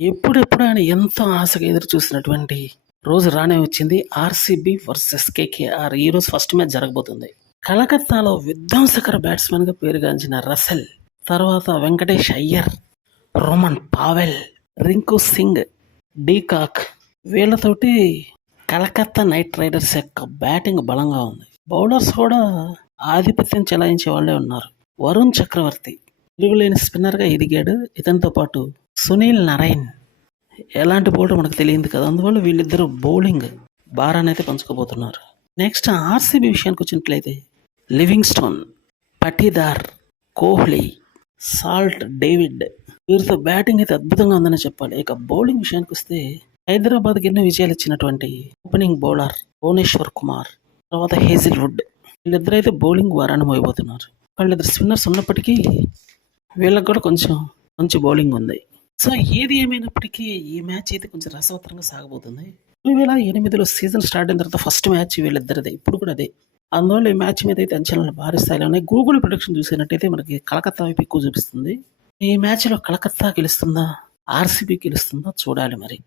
ఎప్పుడెప్పుడు అని ఎంతో ఆశగా ఎదురు చూసినటువంటి రోజు రానే వచ్చింది. RCB versus KKR. ఈరోజు ఫస్ట్ మ్యాచ్ జరగబోతుంది. కలకత్తాలో విధ్వంసకర బ్యాట్స్మెన్గా పేరుగాంచిన రసెల్, తర్వాత Venkatesh Iyer, Rovman Powell, Rinku Singh, de Kock వీళ్ళతోటి కలకత్తా నైట్ రైడర్స్ యొక్క బ్యాటింగ్ బలంగా ఉంది. బౌలర్స్ కూడా ఆధిపత్యం చెలాయించే వాళ్ళే ఉన్నారు. వరుణ్ చక్రవర్తి తిరుగులేని స్పిన్నర్గా ఎదిగాడు. ఇతనితో పాటు సునీల్ నరైన్ ఎలాంటి బౌలర్ మనకు తెలియదు కదా, అందువల్ల వీళ్ళిద్దరూ బౌలింగ్ భారాన్ని అయితే పంచుకోబోతున్నారు. నెక్స్ట్ ఆర్సీబీ విషయానికి వచ్చినట్లయితే Livingstone, Patidar, Kohli, salt, David వీరితో బ్యాటింగ్ అయితే అద్భుతంగా ఉందని చెప్పాలి. ఇక బౌలింగ్ విషయానికి వస్తే హైదరాబాద్కి ఎన్నో విజయాలు ఇచ్చినటువంటి ఓపెనింగ్ బౌలర్ భువనేశ్వర్ కుమార్, తర్వాత హేజిల్వుడ్ వీళ్ళిద్దరైతే బౌలింగ్ వారాన్ని మోయబోతున్నారు. వాళ్ళిద్దరు స్పిన్నర్స్ ఉన్నప్పటికీ వీళ్ళకి కూడా కొంచెం మంచి బౌలింగ్ ఉంది. సో ఏది ఏమైనప్పటికీ ఈ మ్యాచ్ అయితే కొంచెం రసవత్తరంగా సాగబోతుంది. 2008లో సీజన్ స్టార్ట్ అయిన తర్వాత ఫస్ట్ మ్యాచ్ వీళ్ళిద్దరిదే, ఇప్పుడు కూడా అదే. అందువల్ల ఈ మ్యాచ్ మీద అయితే అంచనాలు భారీ స్థాయిలో ఉన్నాయి. గూగుల్ ప్రొడక్షన్ చూసినట్టయితే మనకి కలకత్తా వైపు ఎక్కువ చూపిస్తుంది. ఈ మ్యాచ్లో కలకత్తా గెలుస్తుందా, ఆర్సీబీ గెలుస్తుందా చూడాలి మరి.